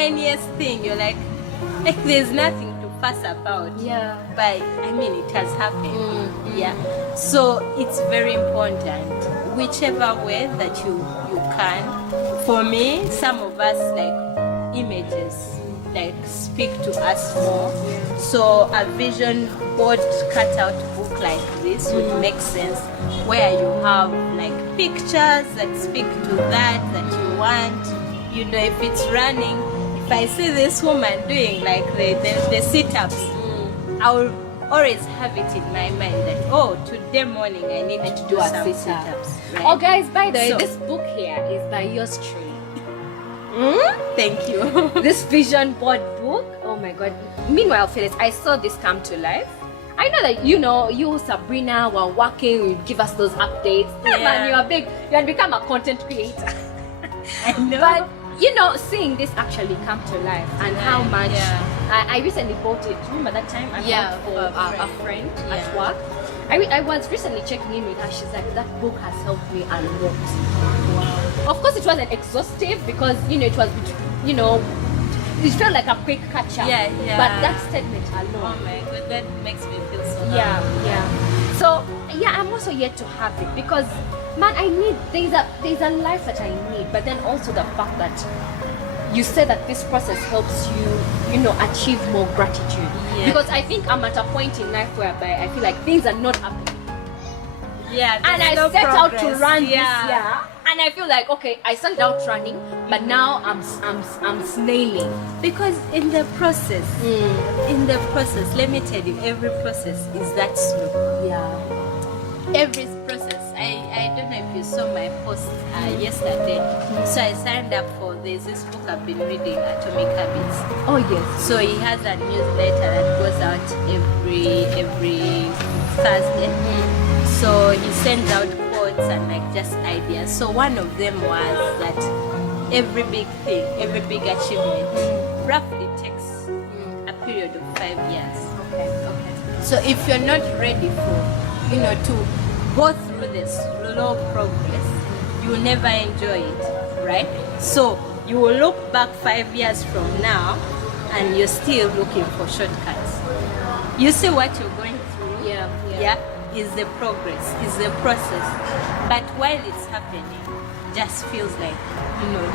tiniest thing, you're like there's nothing to fuss about. Yeah. But I mean, it has happened. Yeah. So it's very important, whichever way that you can. For me, some of us like images like speak to us more. So a vision board cutout book like this would make sense, where you have like pictures that speak to that you want. You know, if it's running, if I see this woman doing like the sit-ups, I will always have it in my mind that, oh, today morning I need to do some sit-ups. Right? Oh guys, by the way, this book here is by yours truly. Thank you. This vision board book, oh my god. Meanwhile, Phyllis, I saw this come to life. I know that you Sabrina were working, you give us those updates. Yeah. Man, you had become a content creator. I know. But seeing this actually come to life and how much I recently bought it. Remember that time I bought for a friend at work? I was recently checking in with her. She's like, that book has helped me a lot. Wow. Of course, it wasn't exhaustive because it was it felt like a quick catch up. Yeah. But that statement alone. Oh my god, that makes me feel so happy. Yeah. So I'm also yet to have it because man, I need there's a life that I need, but then also the fact that you said that this process helps you achieve more gratitude. Yeah. Because I think I'm at a point in life whereby I feel like things are not happening. Yeah. And I set out to run this year, and I feel like okay, I started out running, but now I'm snailing. Because in the process, let me tell you, every process is that slow. Yeah. Every process. I don't know if you saw my post yesterday. So I signed up for there's this book I've been reading, Atomic Habits. Oh yes. So he has a newsletter that goes out every Thursday. So he sends out quotes and like just ideas. So one of them was that every big thing, every big achievement, roughly takes a period of 5 years. Okay. So if you're not ready for, to go through this slow progress, you will never enjoy it, right? So you will look back 5 years from now and you're still looking for shortcuts. You see what you're going through? Yeah, is the progress, is the process. But while it's happening, just feels like,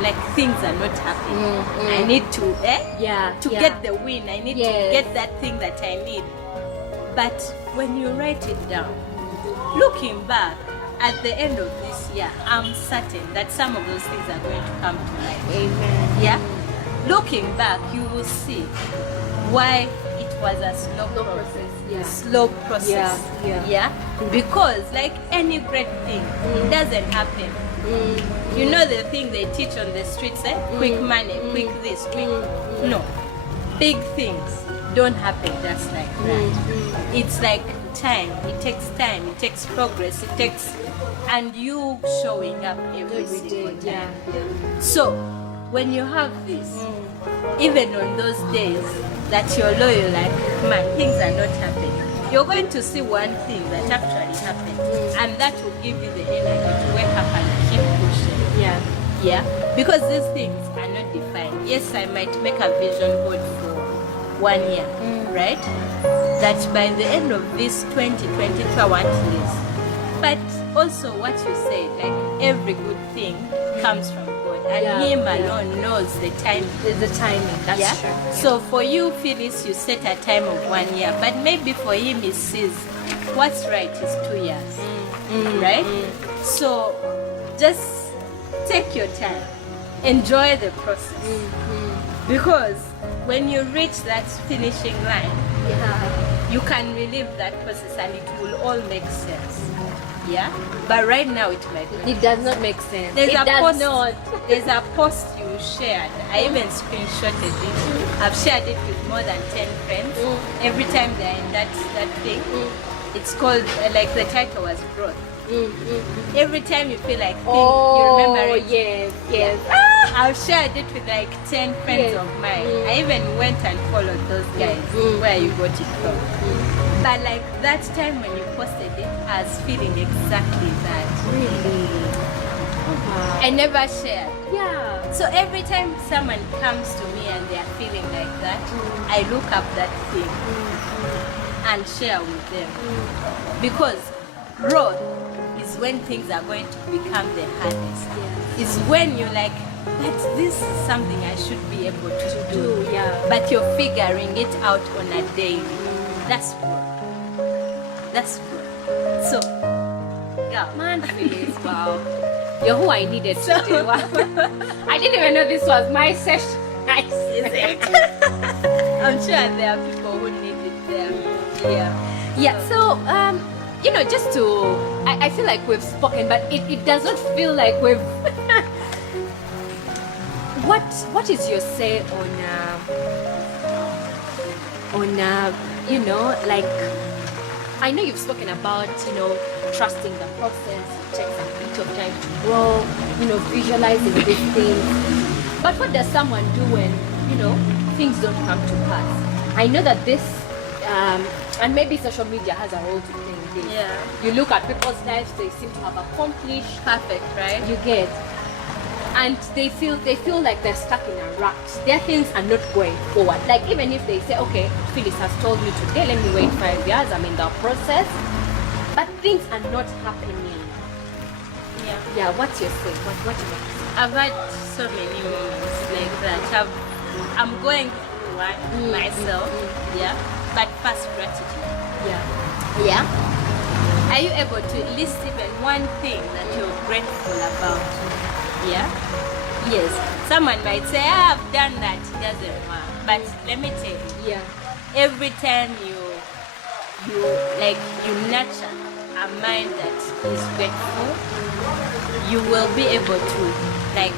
like things are not happening. I need to get the win. I need to get that thing that I need. But when you write it down, looking back, at the end of this year, I'm certain that some of those things are going to come to life. Amen. Yeah? Looking back, you will see why it was a slow process. Slow process. Yeah? Because like any great thing, it doesn't happen. You know the thing they teach on the streets, quick money, quick this, quick... No. Big things don't happen just like that. It's like time. It takes time. It takes progress. It takes... And you showing up every single time. So, when you have this, even on those days that you're loyal, like, man, things are not happening, you're going to see one thing that actually happened. And that will give you the energy to wake up and keep pushing. Yeah? Because these things are not defined. Yes, I might make a vision board for 1 year, right? That by the end of this 2022, I want this. But also what you said, like every good thing comes from God, and Him alone knows the time. The timing, that's true. So for you, Phyllis, you set a time of 1 year, but maybe for Him He sees what's right is 2 years, right? So just take your time, enjoy the process, because when you reach that finishing line, you can relive that process and it will all make sense. Yeah, but right now it might not. It does not make sense. There's a post you shared. I even screenshotted it. I've shared it with more than 10 friends. Every time they're in that thing, it's called like the title was growth. Every time you feel like you remember it. Yes. I've shared it with like 10 friends of mine. I even went and followed those guys where you got it from. But like that time when you posted it, I was feeling exactly that. Really? Oh I never shared. Yeah. So every time someone comes to me and they are feeling like that, I look up that thing and share with them. Because growth is when things are going to become the hardest. It's when you're like, but this is something I should be able to do. But you're figuring it out on a daily. That's growth. That's growth. So, yeah. Man, Phyllis, wow. You're who I needed today. Wow. I didn't even know this was my session. Is it? I'm sure there are people who need it there. Yeah. So, you know, just to, I feel like we've spoken, but it doesn't feel like we've. What is your say on you know, like, I know you've spoken about, you know, trusting the process, it takes a bit of time to grow, you know, visualizing these things. But what does someone do when, you know, things don't come to pass? I know that this, and maybe social media has a role to play in this. You look at people's lives, they seem to have accomplished. Perfect, right? You get. And they feel like they're stuck in a rut. Their things are not going forward. Like, even if they say, okay, Phyllis has told me today, let me wait 5 years, I'm in the process. But things are not happening. Yeah, what's your say? What you think? I've had so many moments like that. I'm going through one myself. But first, gratitude. Are you able to list even one thing that you're grateful about? Yes. Someone might say, I've done that, it doesn't work. But let me tell you, every time you nurture a mind that is grateful, you will be able to like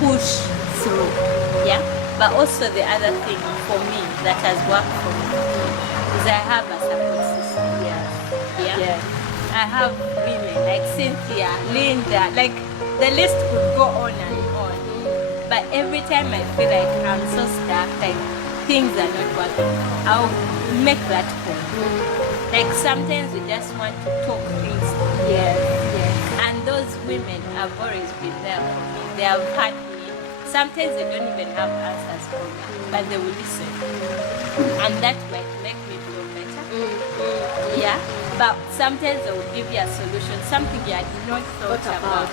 push through. But also the other thing for me that has worked for me is I have a support system. I have women like Cynthia, Linda, like the list could go on and on. But every time I feel like I'm so stuck, like things are not working, I'll make that call. Like sometimes we just want to talk things through. And those women have always been there for me. They have had me. Sometimes they don't even have answers for me, but they will listen. And that might make me feel better. But sometimes they will give you a solution, something you had not thought about.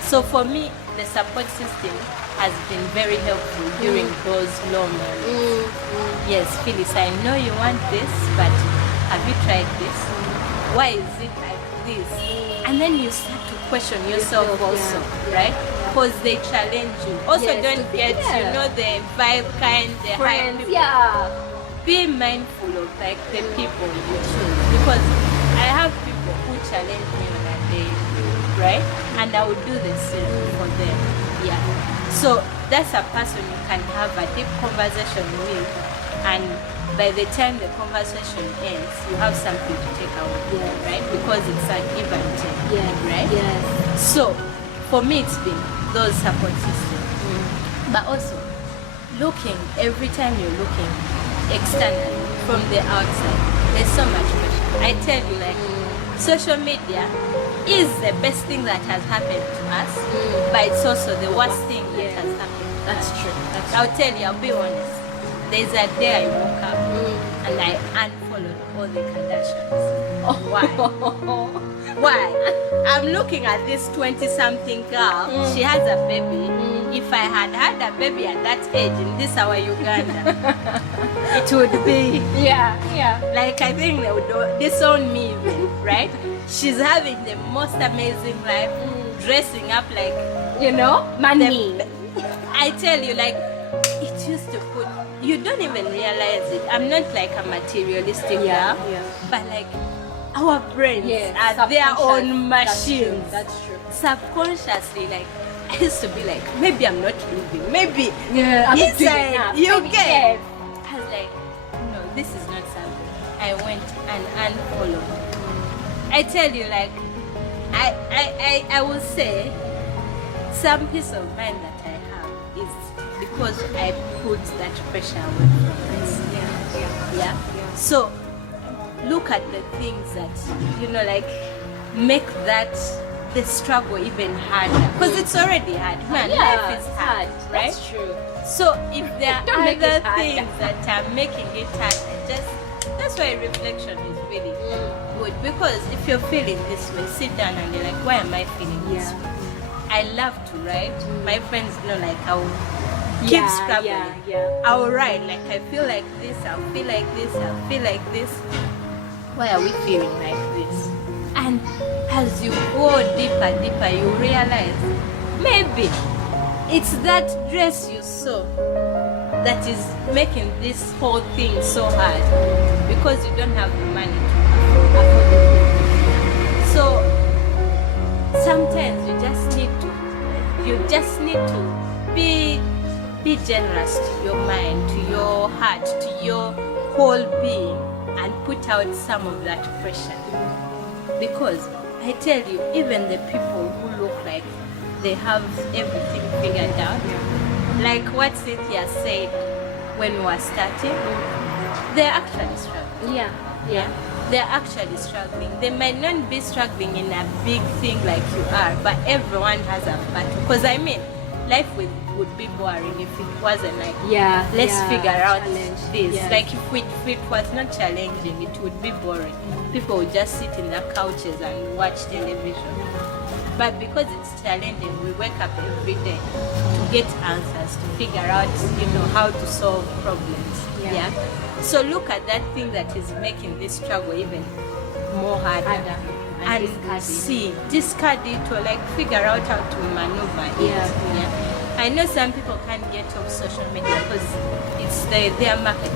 So for me, the support system has been very helpful during those long moments. Yes, Phyllis, I know you want this, but have you tried this? Why is it like this? And then you start to question yourself also, right? Because they challenge you. Also, don't get, you know, the vibe kind, the high people. Be mindful of like the people you choose, because I have people who challenge me on a day, right? And I will do the same for them. So that's a person you can have a deep conversation with, and by the time the conversation ends, you have something to take away, right? Because it's an give and take, right? So for me, it's been those support systems, but also looking every time you're looking externally from the outside, there's so much pressure. I tell you, like, social media is the best thing that has happened to us, but it's also the worst thing that has happened to us. That's true. I'll tell you, I'll be honest. There's a day I woke up and I unfollowed all the Kardashians. Why? I'm looking at this 20-something girl. She has a baby. If I had had a baby at that age in this our Uganda, it would be like, I think they would disown me even, right? She's having the most amazing life, dressing up like, you know, money. I tell you, like, it used to put, you don't even realize it. I'm not like a materialistic girl, but like our brains are their own machines. That's true. Subconsciously, like, I used to be like, maybe I'm not living, maybe I'm not doing inside enough. you get. I was like, no, this is not something. I went and unfollowed. I tell you, like, I will say some peace of mind that I have is because I put that pressure away from us. So look at the things that, you know, like, make that the struggle even harder, because it's already hard. Man, life is hard, right? That's true. So if there are Don't make other it hard. things that are making it hard, that's why reflection is really good. Because if you're feeling this way, sit down and you're like, why am I feeling this way? I love to write. My friends know, like, I'll keep scrabbling. I'll write, like, I feel like this, I'll feel like this, I'll feel like this. Why are we feeling like this? And as you go deeper, you realize maybe it's that dress you saw that is making this whole thing so hard, because you don't have the money to afford it. So sometimes you just need to be generous to your mind, to your heart, to your whole being, and put out some of that pressure. Because I tell you, even the people who look like they have everything figured out, like what Cynthia said when we were starting, they're actually struggling. They're actually struggling. They might not be struggling in a big thing like you are, but everyone has a battle. Because I mean, life would be boring if it wasn't like, let's figure out this. Like if it was not challenging, it would be boring. People would just sit in their couches and watch television. But because it's challenging, we wake up every day to get answers, to figure out, how to solve problems. So look at that thing that is making this struggle even more harder. And discard it, or like figure out how to maneuver it. I know some people can't get off social media because it's their market.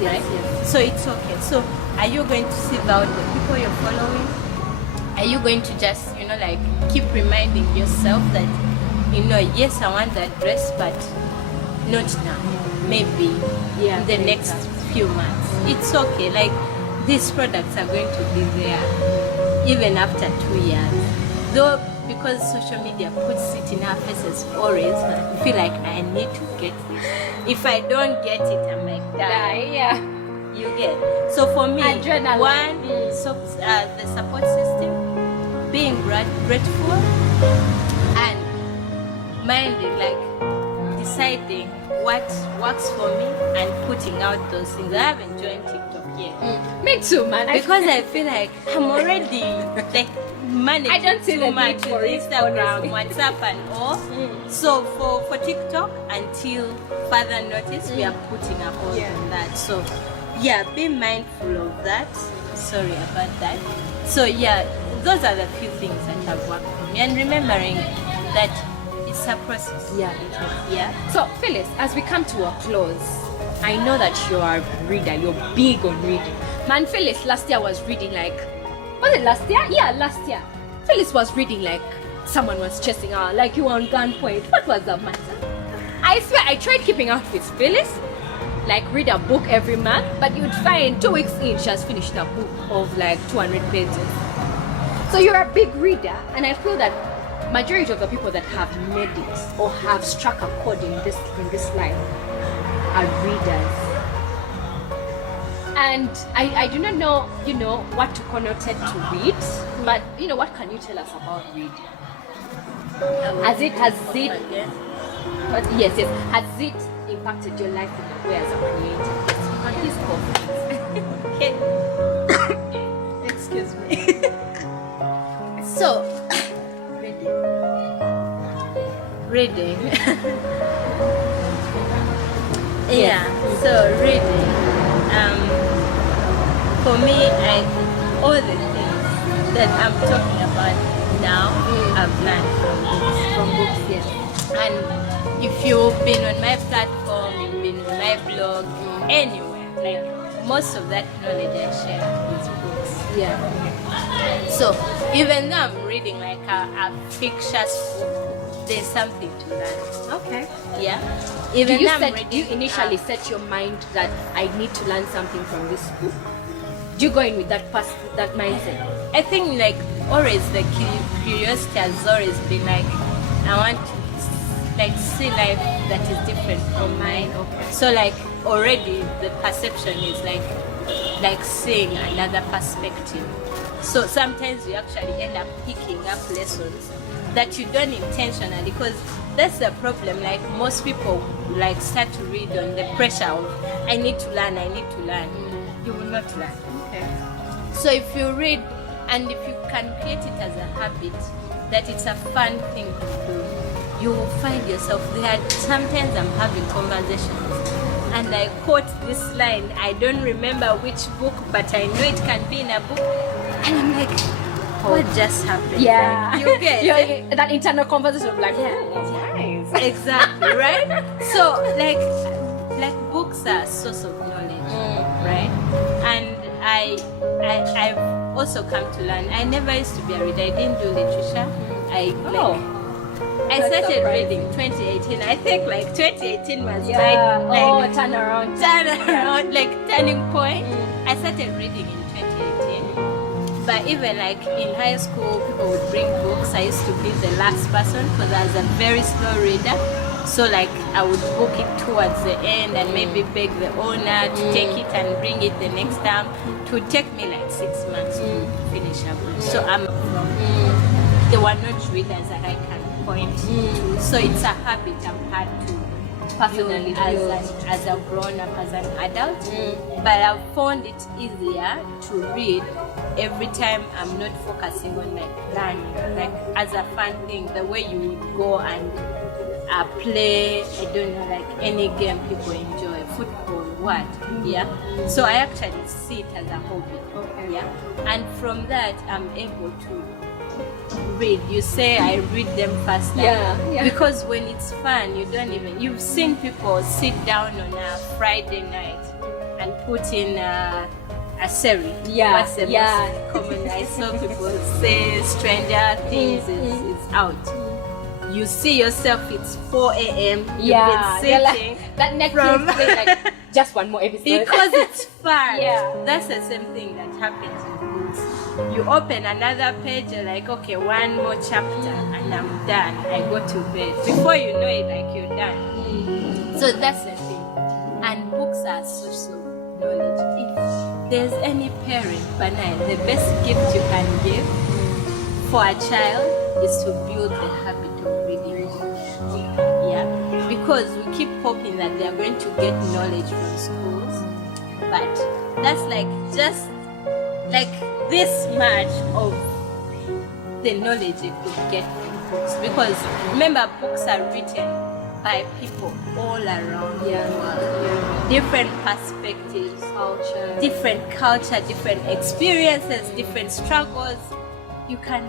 Right? So it's okay. So are you going to sieve out the people you're following? Are you going to just, like keep reminding yourself that, yes, I want that dress, but not now. Maybe in the next few months. It's okay. Like, these products are going to be there even after 2 years. Though, because social media puts it in our faces always, I feel like I need to get this. If I don't get it, I might die. You get. So for me, the support system, being grateful, and minding, like deciding what works for me and putting out those things. I haven't joined TikTok yet. Me too, man. Because I feel like I'm already like managing I don't see too the much need for Instagram, it, WhatsApp, and all. So for TikTok, until further notice, we are putting a hold on that. So be mindful of that. Sorry about that. So those are the few things that have worked for me, and remembering that it's a process. So Phyllis, as we come to a close, I know that you are a reader. You're big on reading. Man, Phyllis last year was reading like, was it last year? Yeah, last year. Phyllis was reading like someone was chasing her, like you were on gunpoint. What was the matter? I swear I tried keeping up with Phyllis, like read a book every month, but you'd find 2 weeks in she has finished a book of like 200 pages. So you're a big reader, and I feel that majority of the people that have made it or have struck a chord in this life are readers. And I do not know, what to connotate to read, but what can you tell us about reading? Has it impacted your life in a way as a creator? Yes, you can please go. Excuse me. So, reading. So reading. For me, all the things that I'm talking about now, I've learned from books. And if you've been on my platform, you've been on my blog, anywhere, like most of that knowledge I share is books. So even though I'm reading like a fictitious book, there's something to learn. Okay. Even do you initially set your mind that I need to learn something from this book? Do you go in with that mindset? I think like always the curiosity has always been like, I want to like see life that is different from mine. Okay. So like already the perception is like seeing another perspective. So sometimes you actually end up picking up lessons that you don't intentionally, because that's the problem. Like most people like start to read on the pressure of I need to learn. You will not learn. Okay. So if you read, and if you can create it as a habit, that it's a fun thing to do, you will find yourself there. Sometimes I'm having conversations and I quote this line. I don't remember which book, but I know it can be in a book, and I'm like, what just happened? Yeah. Like, you get that internal conversation of like, yeah, that's nice. exactly, right? So like books are a source of knowledge, right? And I've also come to learn. I never used to be a reader. I didn't do literature. I started reading 2018. I think like 2018 was my turn around, like turning point. I started reading in 2018. But even like in high school, people would bring books. I used to be the last person because I was a very slow reader. So like I would book it towards the end and maybe beg the owner to take it and bring it the next time. It would take me like 6 months to finish a book. So they were not readers that I can point to. So it's a habit I've had to personally as a grown up, as an adult. But I've found it easier to read every time I'm not focusing on like learning, like as a fun thing, the way you would go and play, I don't know, like any game people enjoy, football, what, yeah. So I actually see it as a hobby, yeah. And from that, I'm able to read. You say I read them faster, because when it's fun, you've seen people sit down on a Friday night and put in a series. What's the most common? I saw people say Stranger Things is out. You see yourself, it's 4 a.m. You've been sitting like, that Netflix thing, like just one more episode. Because it's fun. That's the same thing that happens in books. You open another page, you're like, okay, one more chapter and I'm done. I go to bed. Before you know it, like you're done. So that's the thing. And books are a source of knowledge. If there's any parent, Banai, the best gift you can give for a child is to build the habit of reading. Yeah, because we keep hoping that they are going to get knowledge from schools, but that's like just like this much of the knowledge you could get from books. Because remember, books are written by people all around the world. Different perspectives, different culture, different experiences, different struggles. You can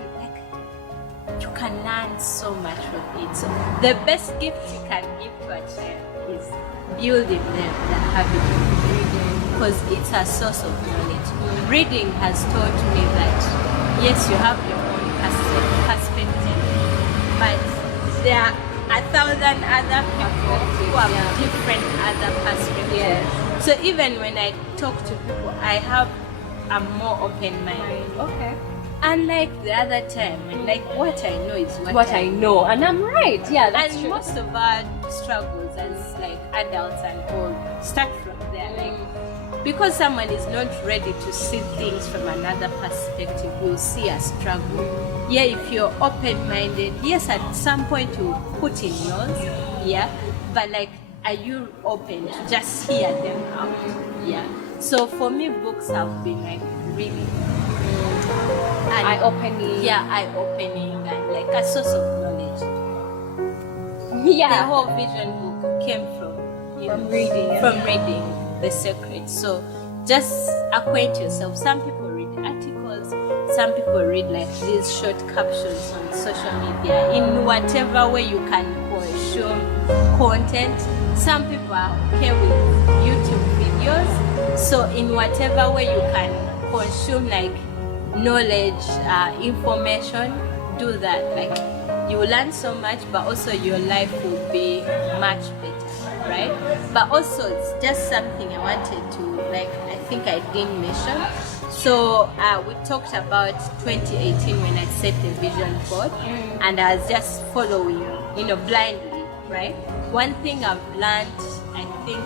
learn so much from it. So the best gift you can give to a child is building them the habit of reading, because it's a source of knowledge. Reading has taught me that yes, you have your own perspective, but there are 1,000 other people who have different other perspectives. So even when I talk to people, I have a more open mind. Unlike the other time, and like what I know is what I know, and I'm right. That's true. Most of our struggles as like adults and all start from there. Like because someone is not ready to see things from another perspective, you'll see a struggle. If you're open-minded, yes, at some point you put in yours, but like, are you open to just hear them out? So for me, books have been like really eye-opening. Eye-opening and like a source of knowledge. The whole vision book came from reading The Secret. So just acquaint yourself. Some people read articles, some people read like these short captions on social media in whatever way you can consume content. Some people are okay with YouTube videos. So in whatever way you can consume like knowledge, information, do that. Like you will learn so much, but also your life will be much better, right? But also it's just something I wanted to, like, I think I didn't mention. So we talked about 2018 when I set the vision board, and I was just following, blindly, right? One thing I've learned, I think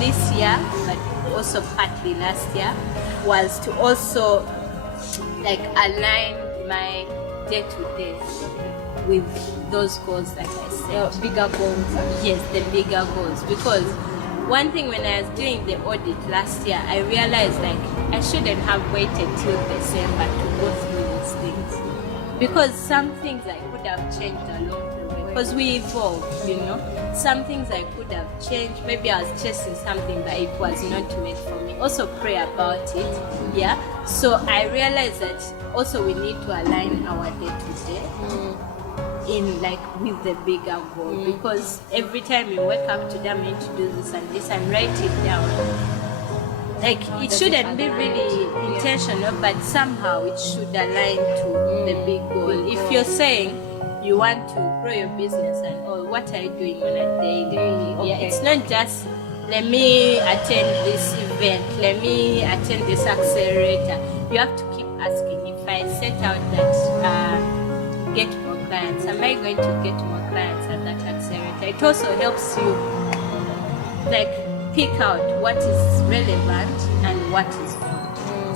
this year, but also partly last year, was to also like align my day-to-day with those goals, like I said. Bigger goals. Yes, the bigger goals. Because one thing, when I was doing the audit last year, I realized like I shouldn't have waited till December to go through these things, because some things I could have changed along the way, because we evolve, you know. Some things I could have changed. Maybe I was chasing something but it was not meant for me. Also pray about it. Yeah. So I realized that also we need to align our day-to-day in like with the bigger goal, because every time you wake up today, I'm going to do this and this, and write it down. Like it shouldn't be really intentional, but somehow it should align to the big goal. If you're saying you want to grow your business and all, what are you doing on a daily? Yeah, it's not just let me attend this event, let me attend this accelerator. You have to keep asking. If I set out that get more clients, am I going to get more clients at that accelerator? It also helps you like pick out what is relevant and what is not.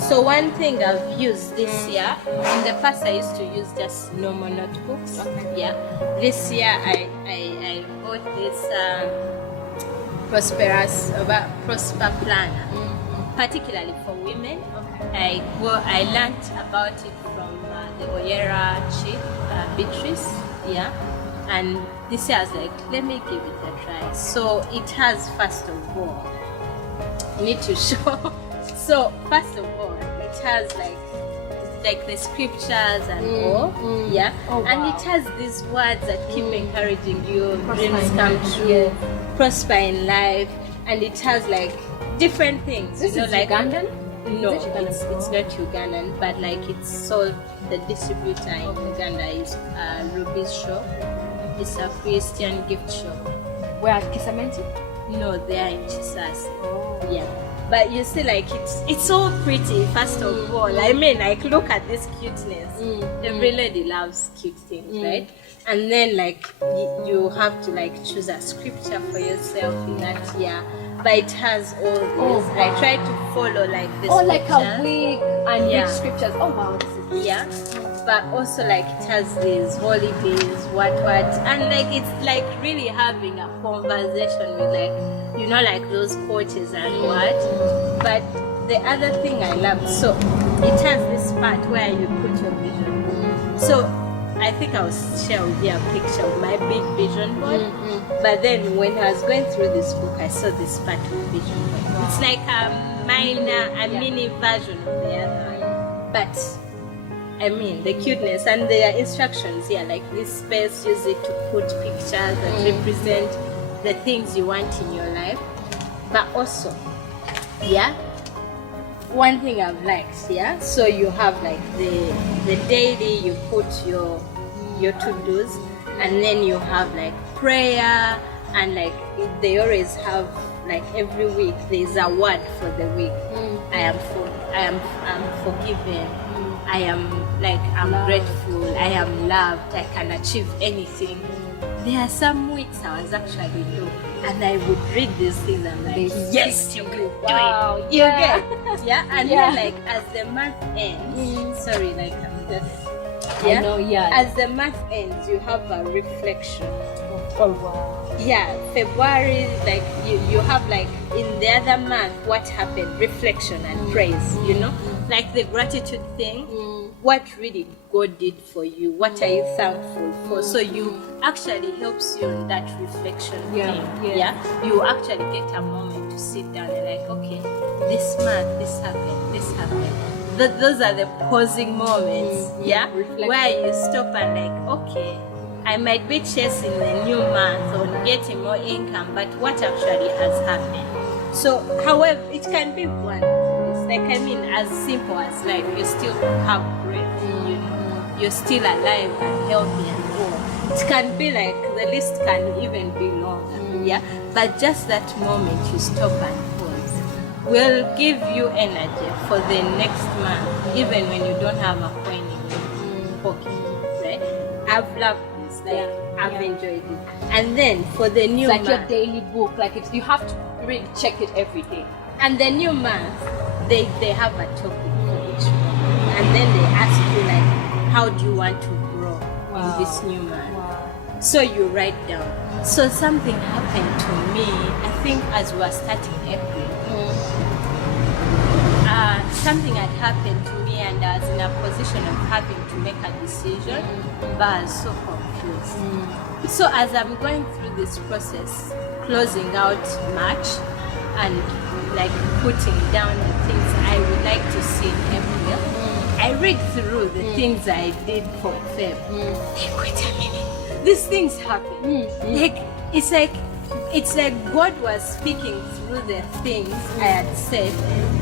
So one thing I've used this year, in the past I used to use just normal notebooks. Yeah. This year I bought this Prosper Planner, particularly for women. I learned about it from the Oyera chief, Beatrice. Yeah. And this year I was like, let me give it a try. So it has, first of all, I need to show. So first of all, it has like the scriptures and all, yeah. Oh, wow. And it has these words that keep encouraging you, dreams come true, prosper in life, and it has like different things. This is like Ugandan? No, it's not Ugandan, but like it's sold. The distributor in Uganda is Ruby's shop. It's a Christian gift shop. Where at Kisamenti? No, they are in Chisasi. Yeah. But you see, like it's so pretty. First of all, I mean, like look at this cuteness. Every lady loves cute things, right? And then like you have to like choose a scripture for yourself in that year. But it has all this. I try to follow like this. Oh, like a week and read scriptures. Oh wow, this is but also like it has these holidays, what, and like it's like really having a conversation with like, you know, like those coaches and what. But the other thing I love, so it has this part where you put your vision. So I think I was share with you a picture of my big vision board. But then when I was going through this book, I saw this part of vision board. It's like a mini version of the other. But I mean, the cuteness and the instructions here, like this space, use it to put pictures that represent the things you want in your life. But also, one thing I've liked, so you have like the daily, you put your to-dos, and then you have like prayer, and like they always have like every week there's a word for the week. I'm forgiven. I'm grateful, I am loved, I can achieve anything. There are some weeks I was actually low, and I would read these things and I'm like, yes, you can do it. You get, and then like as the month ends, sorry, like I'm just, I know, as the month ends, you have a reflection. Oh wow. Yeah, February, like you have like in the other month what happened, reflection and praise, you know, like the gratitude thing, what really God did for you, what are you thankful for? So you actually helps you on that reflection thing. You actually get a moment to sit down and like, okay, this month this happened. Those are the pausing moments, where you stop and like, okay, I might be chasing the new month or getting more income, but what actually has happened? So, however, it can be one. It's like, I mean, as simple as like you still have breath, you know, you're still alive and healthy and all. It can be like, the list can even be longer, but just that moment you stop and pause will give you energy for the next month, even when you don't have a coin in your pocket, right? I've loved I've enjoyed it. And then for the new month, your daily book, like you have to really check it every day. And the new month, they have a topic for each month. and then they ask you like, how do you want to grow in this new month? So you write down. So something happened to me, I think as we were starting April. Something had happened to me and I was in a position of having to make a decision, but I was so confused. So as I'm going through this process, closing out March and like putting down the things I would like to see in April, I read through the things I did for Feb. Like, wait a minute, these things happen. Like it's like God was speaking through the things I had said,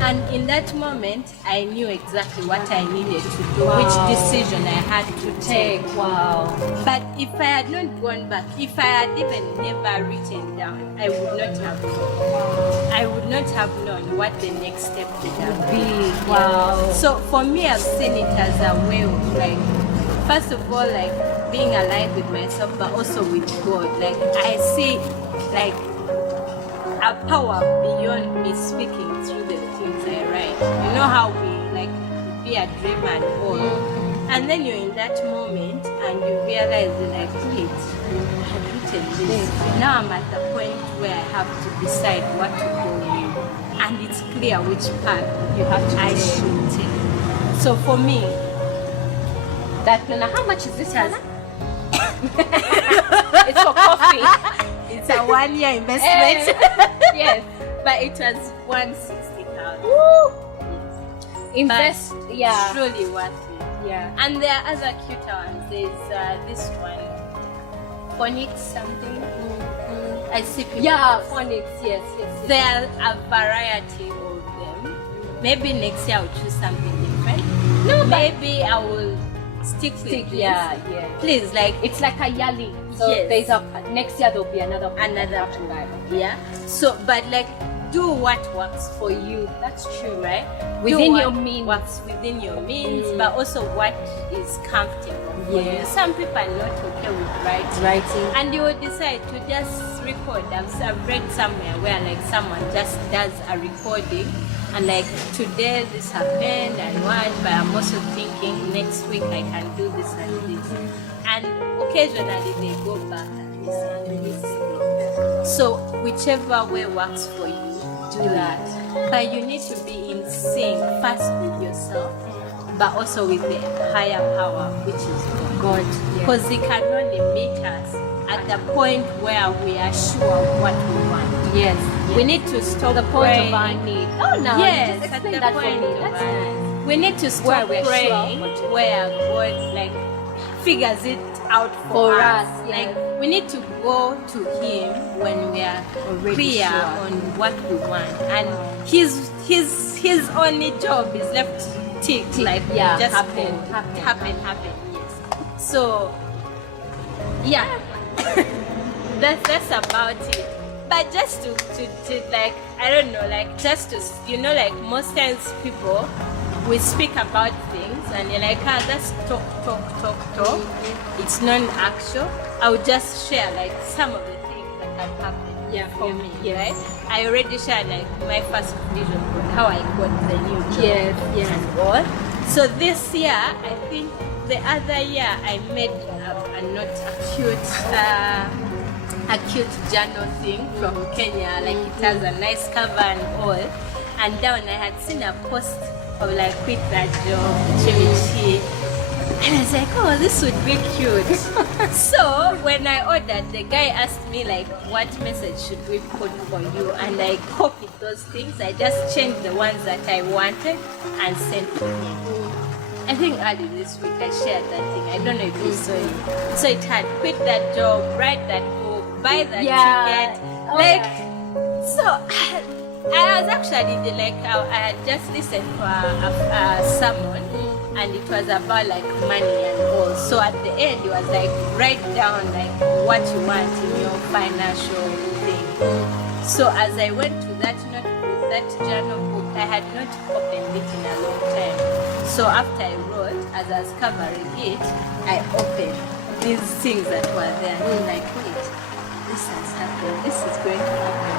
and in that moment I knew exactly what I needed to do, which decision I had to take. But if I had not gone back, if I had even never written down, I would not have known. I would not have known what the next step would have been. So for me, I've seen it as a way of like, first of all, like being alive with myself, but also with God. Like I see like a power beyond me speaking through the things I write. You know how we like be a dreamer and all. And then you're in that moment and you realize you're like, wait, I have written this. Now I'm at the point where I have to decide what to go with. And it's clear which path you have to I should take. So for me, that planner, how much is this planner? It's for coffee. It's a 1 year investment. Yes. But it was 160,000. Invest, but truly worth it. Yeah. And there are other cuter ones. There's this one, phonics something. I see people. Yeah, phonics. Yes. There are a variety of them. Maybe next year I'll choose something different. No, maybe I will stick with this. Yeah. Please, like it's like a yearly. So there's next year there'll be another. Yeah. So, but like, do what works for you. That's true, right? Within your means. Works within your means, but also what is comfortable for you. Some people are not okay with writing, and you will decide to just record. I've read somewhere where like someone just does a recording. And like today this happened and what, but I'm also thinking next week I can do this and this. And occasionally they go back and listen. So whichever way works for you, do that. But you need to be in sync first with yourself, but also with the higher power, which is God. Because He can only meet us at the point where we are sure of what we want. We need to stop the point of our need. Oh no! Yes, just at the explain that point for me. of That's our nice. We need to stop praying where God like figures it out for us. Like we need to go to Him when we are already clear on what we want, and His only job is left to tick like just happen. Yes. So that's about it. But just to like, I don't know, like just to, you know, like most times people, we speak about things and you're like, that's talk. It's non-actual. I would just share like some of the things that have happened for me, right? I already shared like my first vision for how I got the new job and all. So this year, I think the other year I made a not a cute journal thing from Kenya, like it has a nice cover and all. And down I had seen a post of like quit that job, chimichi. And I was like, oh, this would be cute. So when I ordered, the guy asked me like, what message should we put for you? And I copied those things. I just changed the ones that I wanted and sent to him. I think early this week I shared that thing. I don't know if you saw it. So it had quit that job, write that book, buy that ticket. So I was actually like, I had just listened to a sermon, and it was about like money and all. So at the end, it was like, write down like what you want in your financial thing. So as I went to that notebook, that journal book, I had not opened it in a long time. So after I wrote, as I was covering it, I opened these things that were there. And I'm like, wait, this has happened. This is going to happen.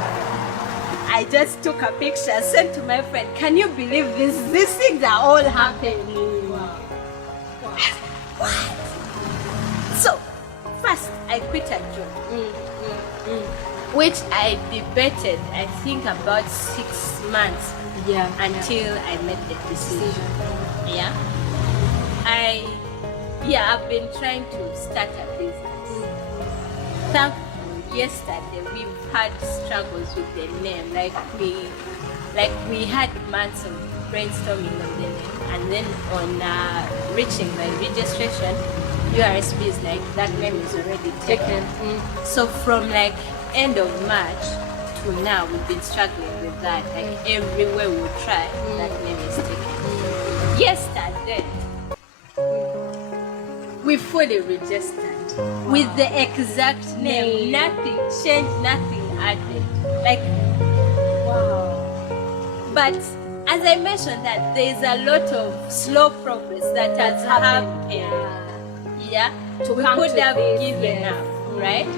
I just took a picture, sent to my friend. Can you believe this? These things are all happening. what? So first I quit a job, which I debated, I think about 6 months until I made the decision. Yeah. I've been trying to start a business. Thankfully, yesterday we've had struggles with the name. Like we had months of brainstorming on the name, and then on reaching the registration, URSB is like that name is already taken. So from like end of March to now, we've been struggling with that. Like everywhere we try, that name is taken. Yesterday, we fully registered with the exact name, nothing changed, nothing added. Like, wow. But as I mentioned, that there is a lot of slow progress that has happened. Yeah, we could have given up, right?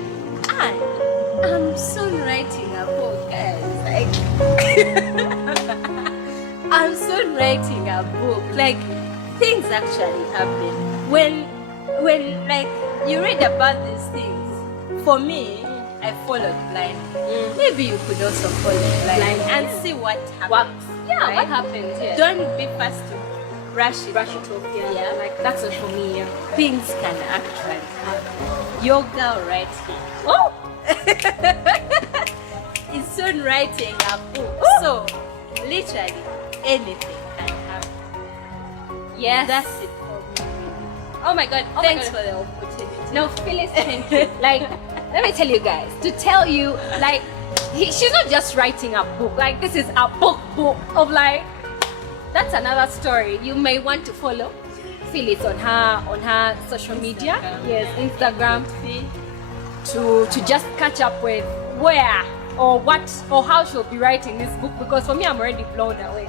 And I'm soon writing a book, guys. Like, I'm soon writing a book. Like, things actually happen when like you read about these things. For me, I followed blind. Maybe you could also follow blind and see what happens. Right? What happens? Yeah. Don't be fast to brush it off. Yeah, like that's it for me. Yeah. Things can actually happen. Your girl right here. Oh. Is soon writing a book. So literally anything can happen. Yes. That's it for me. Oh my god. Thanks for the opportunity. No, Phyllis, thank you. Like, let me tell you guys, to tell you, like, she's not just writing a book. Like, this is a book of like, that's another story. You may want to follow Phyllis on her social media. Yes, Instagram. To just catch up with where or what or how she'll be writing this book, because for me I'm already blown away.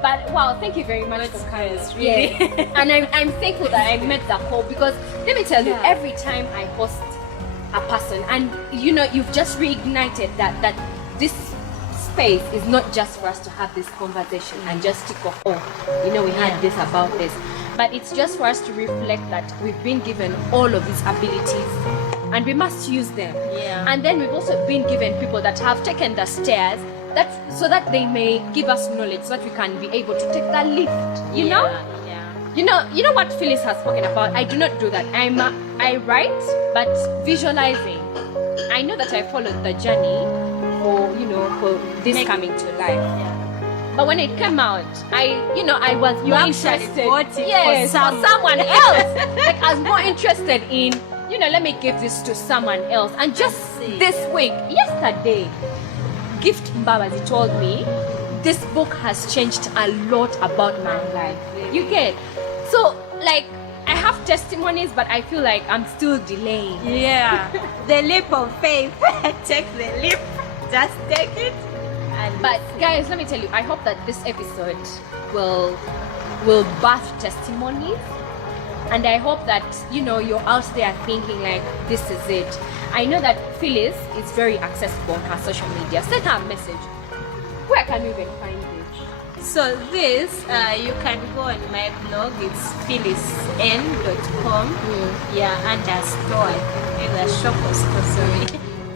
But wow, thank you very much for coming. Really. And I'm thankful that I met that call, because let me tell you, every time I host a person, and you know, you've just reignited that this space is not just for us to have this conversation and just tick off, oh, you know, we had this about this, but it's just for us to reflect that we've been given all of these abilities and we must use them. And then we've also been given people that have taken the stairs, so that they may give us knowledge, so that we can be able to take that lift. You know? You know what Phyllis has spoken about. I do not do that. I write, but visualizing. I know that I followed the journey for this coming to life. But when it came out, I was more interested. For someone else. Like, I was more interested in, let me give this to someone else. And just this week, yesterday, Gift Mbabazi told me this book has changed a lot about my life. You get? So, like, I have testimonies, but I feel like I'm still delaying. Yeah. The leap of faith. Take the leap. Just take it. But guys, let me tell you, I hope that this episode will birth testimonies. And I hope that, you're out there thinking like, this is it. I know that Phyllis is very accessible on her social media. Send her a message. Where can you even find it? So this, you can go on my blog. It's phyllisn.com. _. Either shop or store, sorry.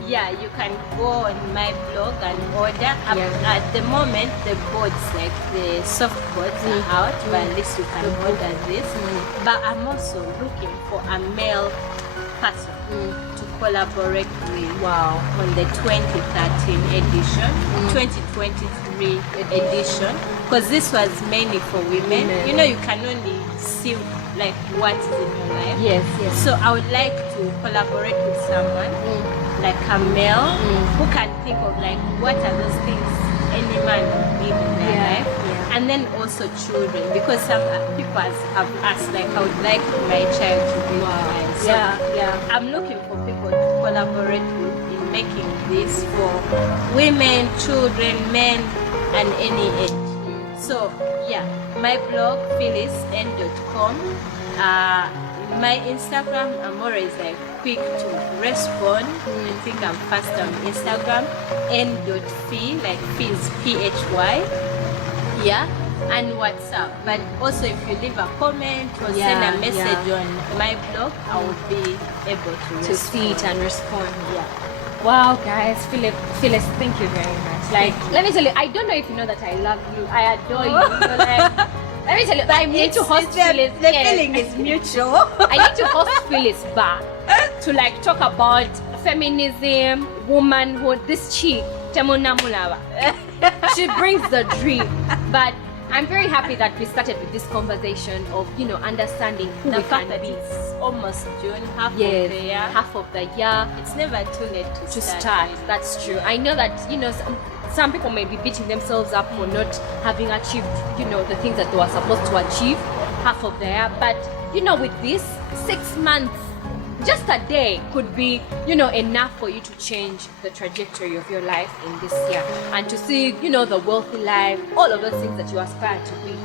Yeah, you can go on my blog and order. At the moment, the boards, like the soft boards, are out, but at least you can order this. But I'm also looking for a male person to collaborate with on the 2013 edition, 2023 edition, because this was mainly for women. You can only see like what is in your life. Yes. So I would like to collaborate with someone like a male who can think of like what are those things any man would need in their life, and then also children, because some people have asked like, I would like my child to be blind. So I'm looking for people to collaborate with in making this for women, children, men, and any age. So my blog phyllisn.com. My Instagram, I'm always like quick to respond. I think I'm fast on Instagram. n.phy, like Phyllis, PHY. and WhatsApp. But also if you leave a comment or send a message on my blog, I will be able to see it and respond. Yeah. Wow, guys, Phyllis, thank you very much. Like, let me tell you, I don't know if you know that I love you. I adore you. So, like, let me tell you, I need to host Phyllis. The feeling is mutual. I need to host Phyllis back to like talk about feminism, womanhood. This chick, Temuna Mulawa, she brings the dream. But I'm very happy that we started with this conversation of, you know, understanding who we can be. It's almost June, half of the year. Half of the year. It's never too late to start. That's true. I know that, you know, some people may be beating themselves up for not having achieved, you know, the things that they were supposed to achieve half of the year. But, you know, with this 6 months, just a day could be, you know, enough for you to change the trajectory of your life in this year and to see, you know, the wealthy life, all of those things that you aspire to be.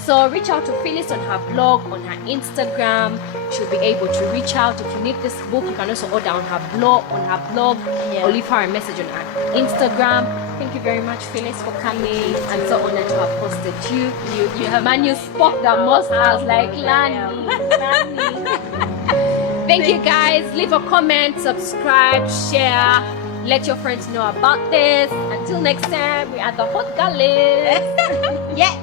So reach out to Phyllis on her blog, on her Instagram. She'll be able to reach out. If you need this book, you can also order on her blog, or leave her a message on her Instagram. Thank you very much, Phyllis, for coming. I'm so honored to have hosted you. You have, man, you spoke the most. I was like, Lani. Thank you, guys. Leave a comment, subscribe, share. Let your friends know about this. Until next time, we are the Hot Girls. Yeah.